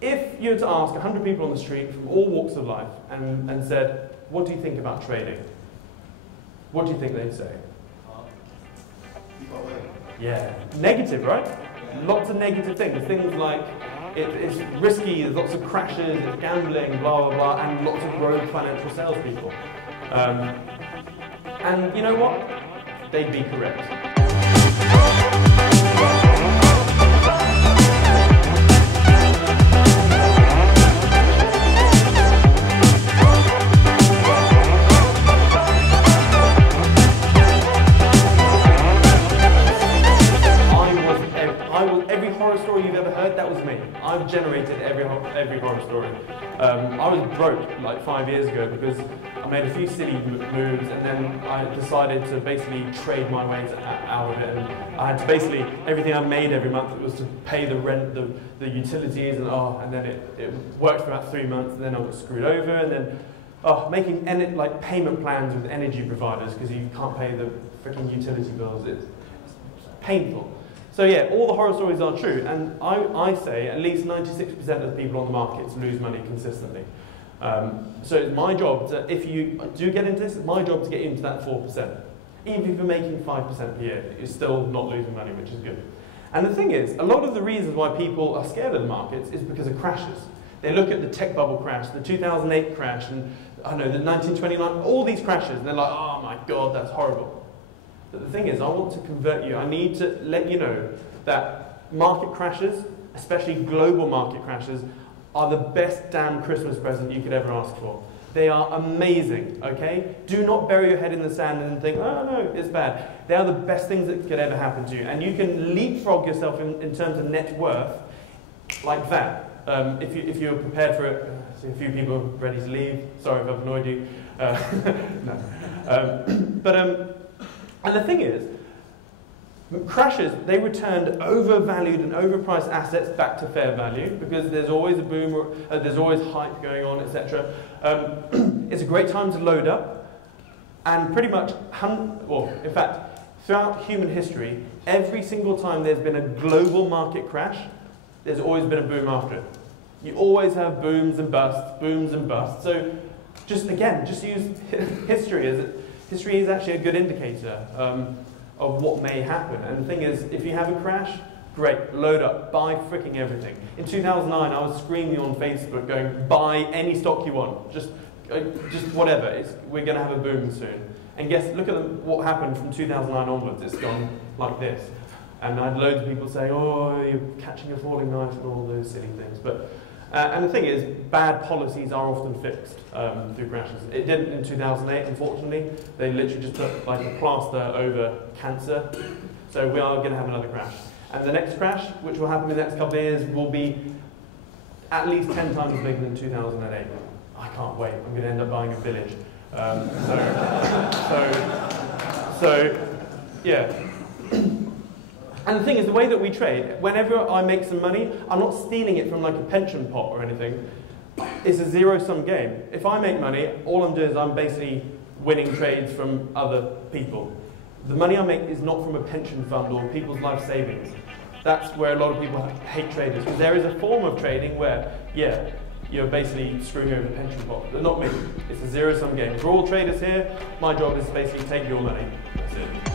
If you were to ask 100 people on the street from all walks of life and said, what do you think about trading? What do you think they'd say? Yeah, negative, right? Lots of negative things. Things like it's risky, there's lots of crashes, it's gambling, blah, blah, blah, and lots of rogue financial salespeople. And you know what? They'd be correct. Every horror story you've ever heard, that was me. I've generated every horror story. I was broke like 5 years ago because I made a few silly moves, and then I decided to basically trade my way out of it. And I had to basically, everything I made every month was to pay the rent, the utilities, and then it worked for about 3 months, and then I got screwed over, and then making payment plans with energy providers because you can't pay the freaking utility bills. It's painful. So yeah, all the horror stories are true, and I say at least 96% of the people on the markets lose money consistently. So it's my job to, if you do get into this, it's my job to get into that 4%. Even if you're making 5% a year, you're still not losing money, which is good. And the thing is, a lot of the reasons why people are scared of the markets is because of crashes. They look at the tech bubble crash, the 2008 crash, and I don't know, the 1929, all these crashes, and they're like, oh my God, that's horrible. But the thing is, I want to convert you. I need to let you know that market crashes, especially global market crashes, are the best damn Christmas present you could ever ask for. They are amazing, okay? Do not bury your head in the sand and think, oh no, it's bad. They are the best things that could ever happen to you. And you can leapfrog yourself in terms of net worth like that. If you're prepared for it. I see a few people ready to leave. Sorry if I've annoyed you. No. And the thing is, crashes, they returned overvalued and overpriced assets back to fair value because there's always a boom, or, there's always hype going on, etc. It's a great time to load up, and pretty much, in fact, throughout human history, every single time there's been a global market crash, there's always been a boom after it. You always have booms and busts, booms and busts. So just use history as history is actually a good indicator of what may happen. And the thing is, if you have a crash, great, load up, buy freaking everything. In 2009, I was screaming on Facebook going, buy any stock you want, just whatever, we're going to have a boom soon. And look at what happened from 2009 onwards, it's gone like this. And I had loads of people saying, oh, you're catching a falling knife and all those silly things. But and the thing is, bad policies are often fixed through crashes. It didn't in 2008, unfortunately. They literally just put like a plaster over cancer. So we are going to have another crash. And the next crash, which will happen in the next couple of years, will be at least 10 times bigger than 2008. I can't wait. I'm going to end up buying a village. Yeah. And the thing is, the way that we trade, whenever I make some money, I'm not stealing it from like a pension pot or anything. It's a zero-sum game. If I make money, all I'm doing is I'm basically winning trades from other people. The money I make is not from a pension fund or people's life savings. That's where a lot of people hate traders. Because there is a form of trading where, yeah, you're basically screwing over the pension pot. But not me. It's a zero-sum game. We're all traders here. My job is basically take your money. That's it.